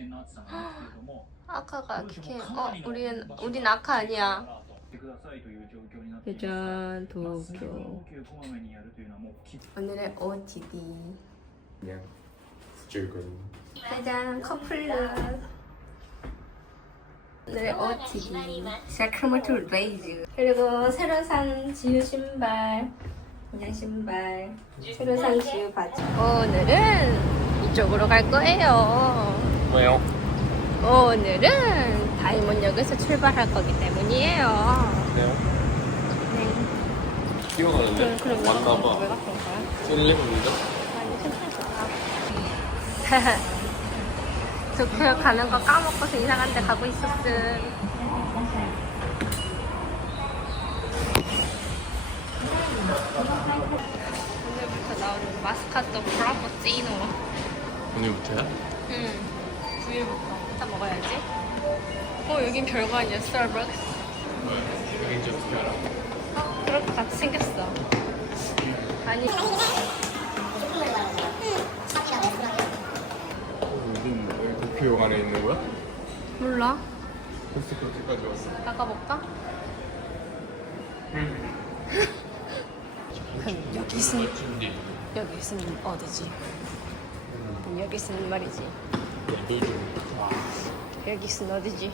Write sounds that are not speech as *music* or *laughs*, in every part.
険な暑さなんですけれども 아카가 今週 키 もか 어 なりの 우리는 場所 우린 が 아카 아니야 してくださいという状況になっています 짜잔 まあ水分 도쿄 補給こまめにやるというのはもうき 오늘의 OOTD 그냥 수출근 짜잔 커플룩 오늘의 OOTD 사크라멘토 레이즈 그리고 새로 산 지우 신발 그냥 신발 새로 산 지우 바지 오늘은 이쪽으로 갈 거예요 왜요? 오늘은 다이몬역에서 출발할 거기 때문이에요 그래요? 네 뛰어가는데? 그럼 왜 왔나봐 갔던 거야? 셀레브인데? 아니 괜찮아 *laughs* 도쿄 가는 거 까먹고서 이상한 데 가고 있었음 오늘부터 나오는 마스카토 프라포치노 오늘부터야? 응 9일부터 다 먹어야지 어 여긴 별거 아니야 스타벅스 왜? 여긴지 어떻게 알아? 어것 같이 생겼어 아니 여긴 왜 도쿄역 안에 있는 거야? 몰라 벌써 그렇게까지 왔어? 나가볼까? 그럼 여기는 준비 여기는 어디지? 그럼 여기는 말이지 여기는 어디지?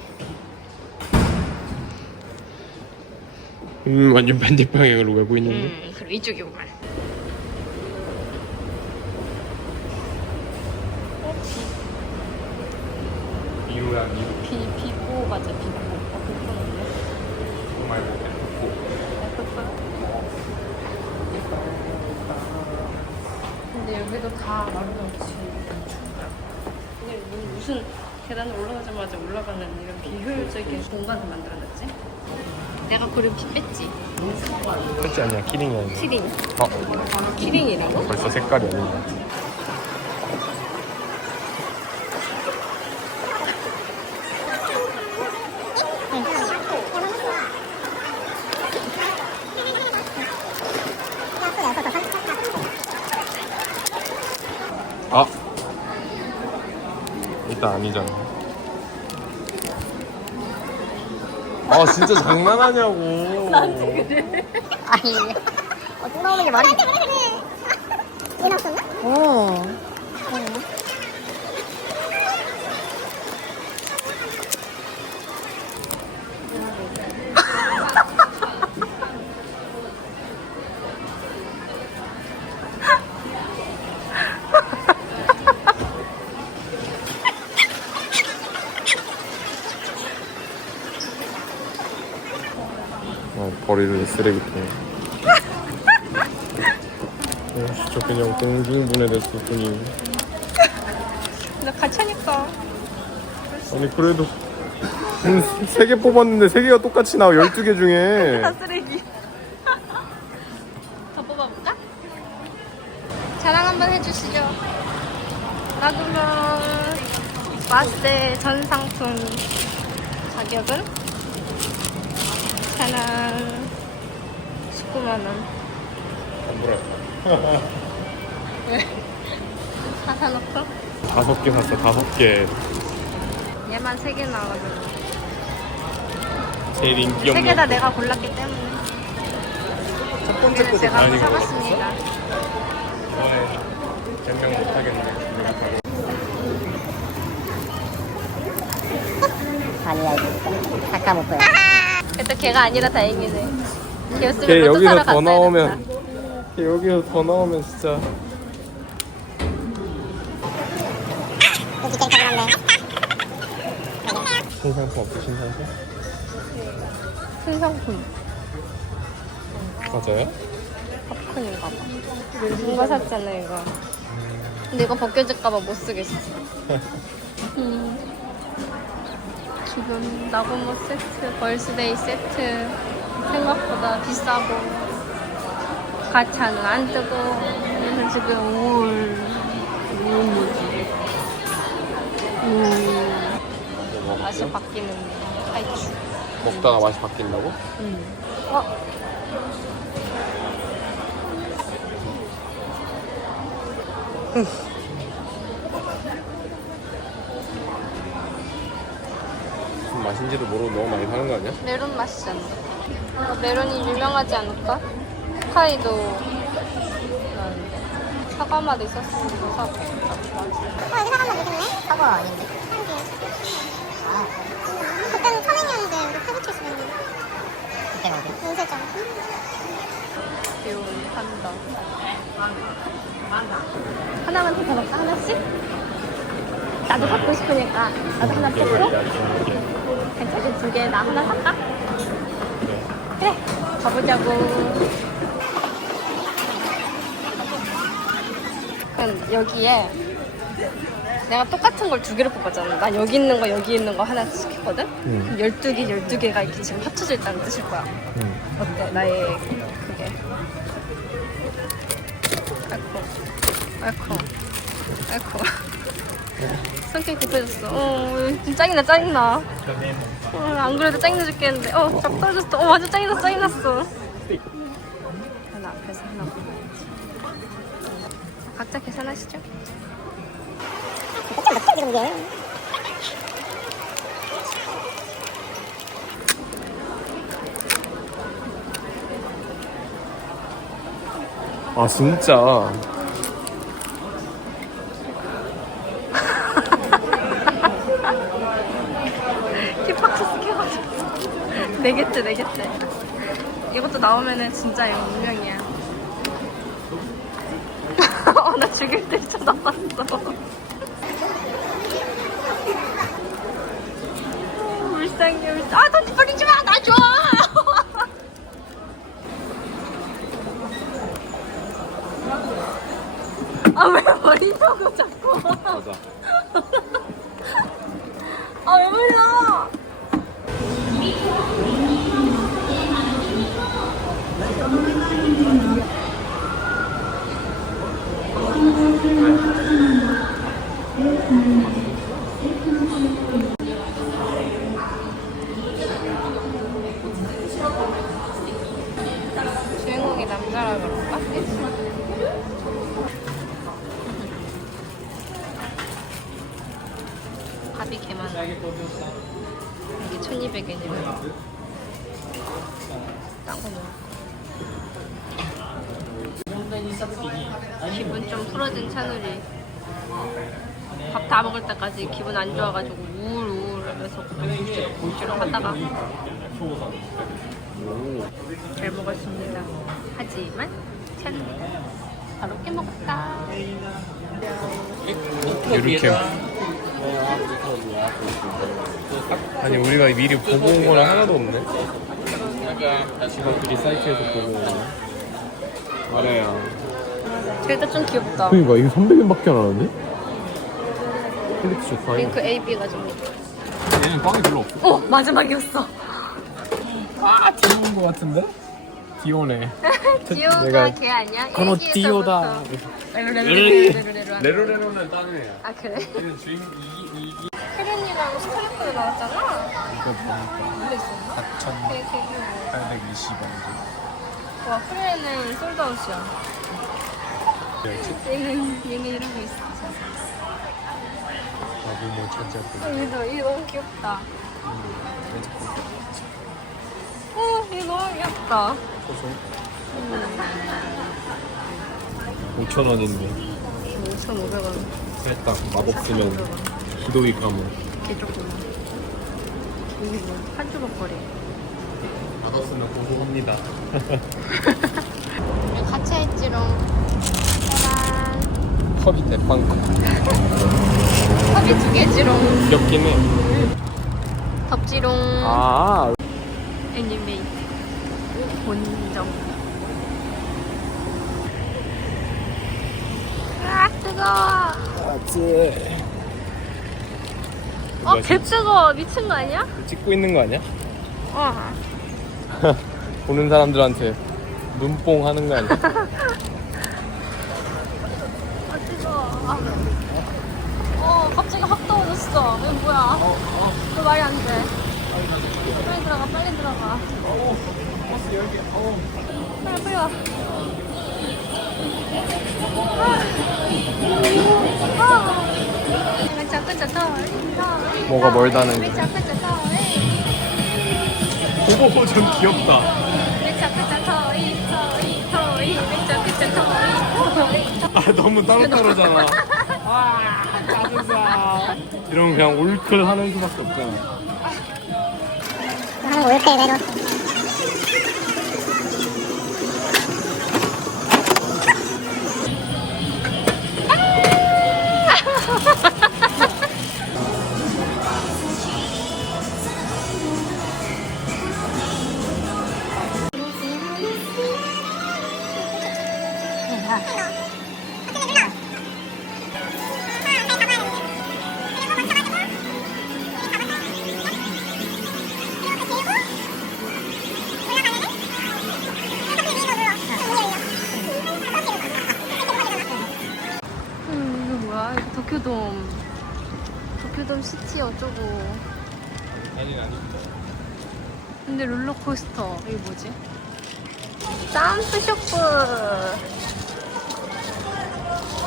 음 완전 반대 방향으로 가고 있는데. 음 그럼 비 맞아 어 말고 F4 근데 여기도 다 마루너치 근데 무- 무슨 계단을 올라가자마자 올라가는 이런 비효율적인 공간을 만들어놨지? 내가 고른 피 뺐지? 그렇지 아니야 키링이 아니야 키링 어? 키링이라고? 벌써 색깔이 아닌 것 같아 아 일단 아니잖아 아 진짜 장난하냐고 아니 어, 또 나오는 게 말이 돼. 얘 나왔었나? 어 버리는 쓰레기통. 어, 진짜 그냥 공중분해됐을 뿐이. 나 하니까 아니, 그래도. 세개 뽑았는데 세 개가 똑같이 나와, 12개 중에. 다 쓰레기 *laughs* 더 뽑아볼까? 자랑 한번 해주시죠 나그만 마스의 전 상품 가격은 짜란 19만원 *laughs* 왜? 다 사놓고? 다섯 개 샀어, 다섯 개. 얘만 3개 나와가지고 제일 인기 3개 없는. 다 내가 골랐기 때문에 첫 번째 여기는 제가 아니고. 사봤습니다 네. 변명 못하겠네. 아니야, 이거. 사카모토야. 그래도 걔가 아니라 다행이네 걔였으면 걔 로또 여기서 더 갔어야 나오면. 됐다. 걔 여기서 더 나오면 진짜. 신상품 없어, 신상품? 신상품 맞아요? 팝콘인가 봐 누가 샀잖아 이거 근데 이거 벗겨질까 봐 못 쓰겠어 *laughs* 음. 지금 나고모 세트 벌스데이 세트 생각보다 비싸고 가차는 안 뜨고 그래서 지금 올 이건 뭐지 음 맛이 바뀌는 하이츄 먹다가 맛이 바뀐다고? 음. 어? 맛인지도 모르고 너무 많이 사는 거 아니야? 메론 맛이잖아. 어, 메론이 유명하지 않을까? 홋카이도 사과 맛 있었으면 더 사고. 어, 여기 사과만 있네? 사과 아닌데. 그때는 천행이었는데 우리 태국칠 수 있는. 그때가 어디? 연세점. 귀여운 판다. 하나만 더 사볼까? 하나씩? 나도 갖고 싶으니까 나도 하나 찍고 괜찮지? 두 개 나 하나 살까? 그래 가보자고 그럼 여기에 내가 똑같은 걸 두 개를 뽑았잖아 나 여기 있는 거 여기 있는 거 하나씩 했거든? 응. 12개 12개가 이렇게 지금 합쳐져 있다는 뜻일 거야 응. 어때? 나의 그게 아이고 아이고 아이고 성격이 급해졌어. 어좀 짜증나 짜증나. 어, 안 그래도 짜증나 죽겠는데. 어잡 떨어졌어. 어 완전 짜증났어 짜증났어. 하나 앞에서 하나 각자 계산하시죠. 아 진짜 키팍스 네 개째 이것도 나오면은 진짜 이거 운명이야. *laughs* 어, 나 죽일 때 쳐다봤어. 어, 울상해 울상 아 던지 버리지 마 나 줘! 아 왜 버리냐고 자꾸? 맞아 아 왜 버려 주인 밥 다 먹을 때까지 기분 안 좋아가지고 우울우울하면서 공시로 하다가 잘 먹었습니다. 하지만 찬우리 바로 깨먹었다. 이렇게 아니 우리가 미리 보고 온건 하나도 없네 직원들이 사이트에서 보고 오네 알아요 쟤도 좀 귀엽다. 그니까 이거 300엔밖에 안 하는데? 퀄리티 좋다 링크 A, B가 좀. 얘는 빵이 별로 없어 어 마지막이었어. 아 귀여운 거 같은데? 귀여우네 *laughs* 디오가 내가 걔 아니야? 건호 일기에서부터 디오다. 레로레로는 딴애야 아 그래? 얘는 주인 이, 이, 이 나왔잖아. 이거 보니까 원래 있었나? 4,820원 되게 되게. 와 프레는 솔드아웃이야. 얘는 얘는 이러고 있어. 나도 뭐 찾았고 얘도 얘 너무 귀엽다. 어, 얘 너무 귀엽다. 5,000원인데 5,500원. 살짝 마법 쓰면 기도이 가면 개 조그만. 이게 뭐 한 주먹거리. 받았으면 고소합니다 우리 같이 했지롱. 컵이 대빵컵 컵이 두 개지롱. 귀엽긴 해 덥지롱. 아, 애니메이트. 본정. 아, 뜨거워. 어, 개 뜨거워. 미친 거 아니야? 찍고 있는 거 아니야? 어. *laughs* 보는 사람들한테 눈뽕 하는 거 아니야? *laughs* 아. 아. 어, 갑자기 확 더워졌어. 이거 뭐야? 그 말이 안 돼. 빨리 들어가, 빨리 들어가. 빨리, 빨리 와. 아. 아. 뭐가 멀다는 왜거 자꾸 저 더워. 오, 전 귀엽다. *laughs* 너무 따로따로잖아. 아, 짜증나. 이런 그냥 올클 하는 수밖에 없잖아. 거 올게 그래 시티 어쩌고 아니, 아니. 근데 롤러코스터 이게 뭐지? 점프 쇼프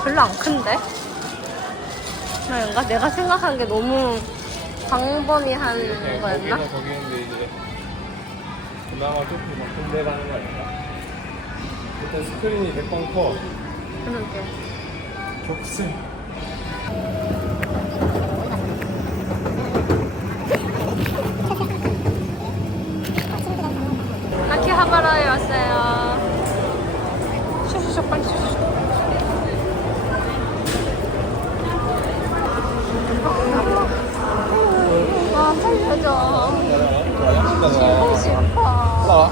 별로 안 큰데? 그런가? 내가 생각한 게 너무 광범위한 거였나? 거기가 거기인데 이제 그나마 조금 높은 데라는 거 아닐까? 일단 스크린이 대빵 커. 그러게 격세. 아키하바라에 왔어요. 슈슈슈 빨리 슈슈슈. 아 살려줘 보고 싶어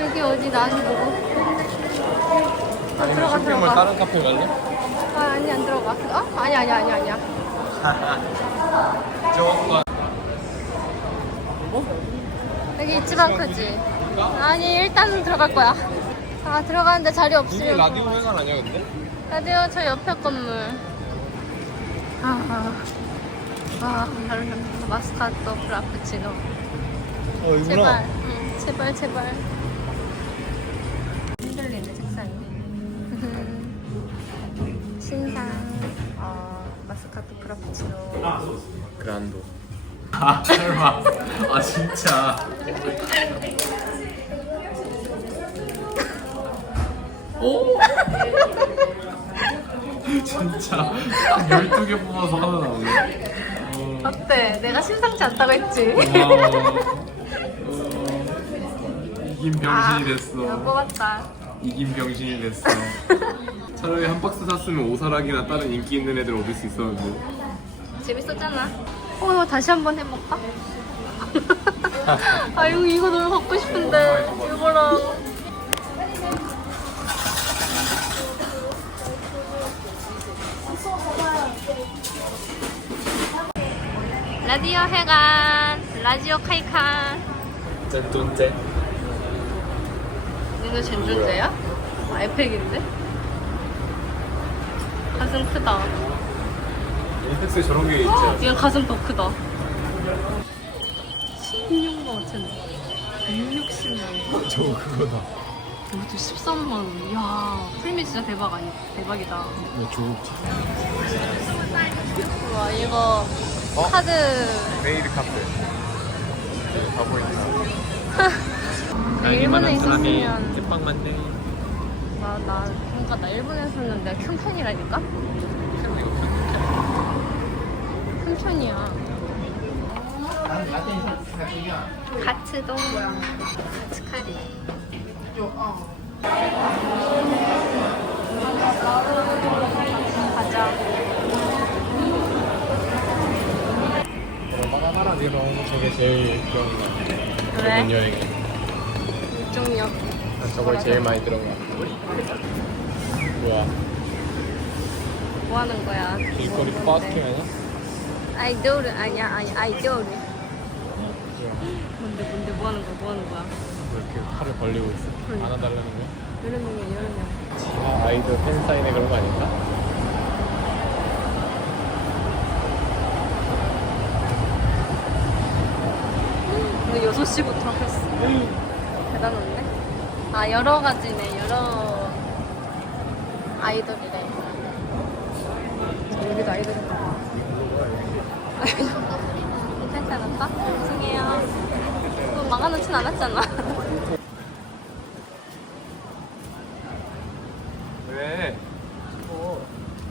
여기 어디 나한테 보고? 들어가 들어가. 다른 카페 갈래? 아 아니 안 들어가. 어? 아니 아니 아니 아니야. *laughs* 좋은 거. 여기 이치방 크지. 아니 일단은 들어갈 거야. 아 들어가는데 자리 없으면 라디오 회관 아니야 근데? 라디오 저 옆에 건물. 아, 아, 다른 마스카토 프라푸치노 어 제발. 응, 제발 제발. 흔들리네 책상이. *laughs* 신상. 어, 마스카토 프라푸치노 그란도. 아 설마. 아 진짜. 오. 진짜 딱 12개 뽑아서 하나 나오네. 어, 어때? 내가 심상치 않다고 했지? 고마워. 어, 이긴 병신이 내가 됐어. 뽑았다 이긴 병신이 됐어. 차라리 한 박스 샀으면 오사락이나 다른 인기 있는 애들 얻을 수 있었는데. 재밌었잖아 어 이거 다시 한번 해볼까? *laughs* 아 이거 이거 너무 갖고 싶은데 이거랑 라디오 회관 라디오 카이칸 짠쫀째. 이거 젠존제야? 아이팩인데? 가슴 크다 인텍스에 저런 게 있지. 얘 가슴 더 크다. 16만 5천 원. 160만 원. 저거 그거다. 이것도 13만 원. 이야, 프리미 진짜 대박 아니 대박이다. 왜 조국지? 와, 이거 어? 카드. 메이드 카페. 있어. *laughs* 일본에 있었으면 찐빵 만네. 나, 나, 그러니까 나 일본에 있었는데 큰 편이라니까? 큰 편이야. 가츠동. 가츠카리. 가자. 바나나라디롱 저게 제일 그런 거 같아. 그래? 일본 여행에. 이쪽역. 난 저걸 제일 많이 들은 거 같아. 뭐야? 뭐 하는 거야? 길거리 뭐 하는데? 파스팅 아니야? 아이돌 아니야 아니 아이돌 뭔데 뭔데 뭐 하는 거야 뭐 하는 거야 왜 이렇게 팔을 벌리고 있어? 그러니까. 안아달라는 거야? 여러 명이야 여러 명 지하 아이돌 팬사인회 그런 거 아닐까? 근데 6시부터 했어 대단한데? 아 여러 가지네 여러 아이돌이래 저 여기도 아이돌인가 괜찮았다? 죄송해요. 너 막아놓진 않았잖아. 왜? 뭐,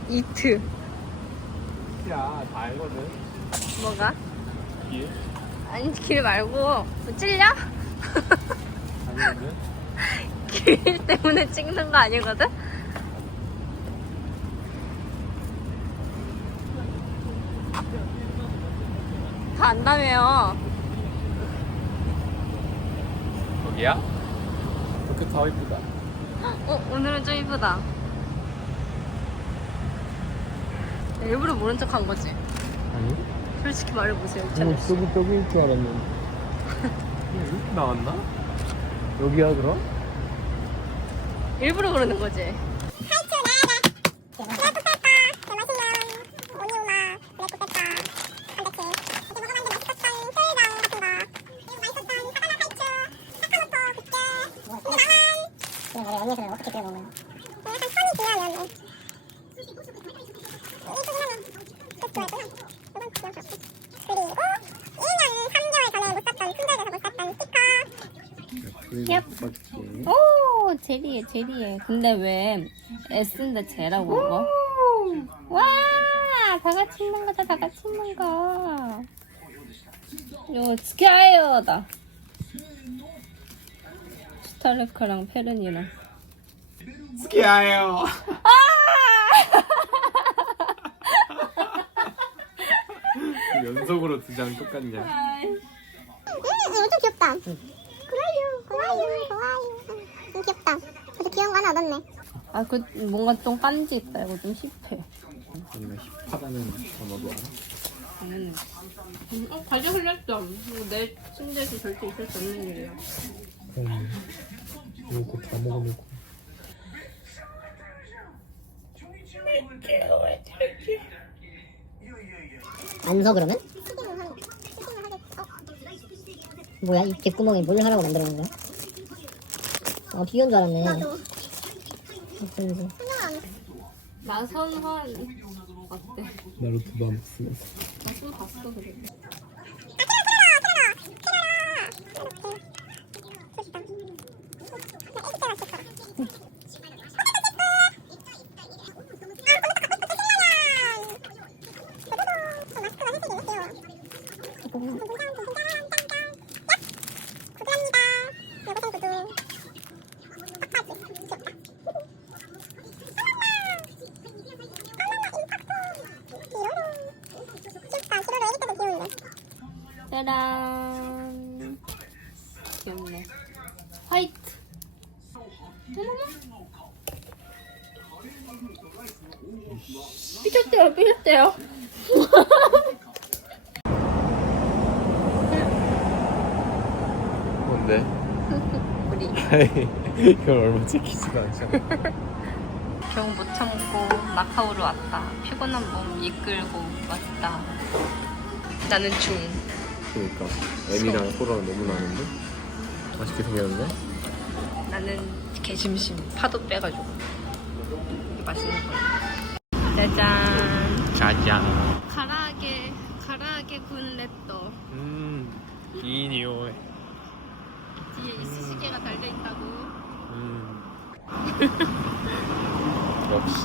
이트. 야, 다 알거든. 뭐가? 길? 아니, 길 말고. 뭐 찔려? 아니거든? *laughs* 길 때문에 찍는 거 아니거든? 다 안다며요. 여기야? 이렇게 더 이쁘다. 어 오늘은 좀 이쁘다. 일부러 모른 척 한 거지. 아니? 솔직히 말해보세요. 어, 씨. 저기 저기일 줄 알았는데. *laughs* 이렇게 나왔나? 여기야 그럼? 일부러 그러는 거지. 그리고 1년 3개월 전에 못 샀던 큰절에서 못 샀던 스티커 얍. 오 제리에 제리에. 근데 왜 S인데 제라고 그거? 와, 다 같이 있는 거다, 다 같이 있는 거. 이거 스카이어다. 스타레카랑 페른이랑. 스키야요. *laughs* 연속으로 두 장 똑같냐? 음, 이거 좀 귀엽다. 고마워요, 고마워요. 음, 귀엽다. 그래도 귀여운 거 하나 얻었네. 아, 그 뭔가 좀 깐지 있다. 이거 좀 힙해. 아니면 힙하다는 단어도 알아? 음. 어, 과제 흘렸어. 이거 내 침대에서 절대 있을 수 없는 일이야. 음. 이거 다 먹어놓고. 안서 그러면? 뭐야 이 뒷구멍에 뭘 하라고 만들어 놓은 거야? 어 귀여운 줄 알았네 나도 그냥 나선환 어때? 나루토 안 봤으면서. 나좀 봤어 그래. 귀엽다. 시로로 애기 때도 귀여운데. 짜란. 귀엽네. 화이트. 삐졌대요, 삐졌대요. 뭔데? 우리 *laughs* 이걸 얼마 찍히지도 않잖아. 겨우 *laughs* 못 참고 마카오로 왔다. 피곤한 몸 이끌고 왔다. 나는 중. 그러니까 애미랑 소라가 너무 나는데 맛있게 생겼는데 나는 개심심. 파도 빼가지고. 이게 맛있는 거야. 짜잔. 짜잔. 가라하게, 가라하게 군 랩더. 음, 이匂い. 뒤에 이쑤시개가 달려 있다고. 음. *laughs* 역시.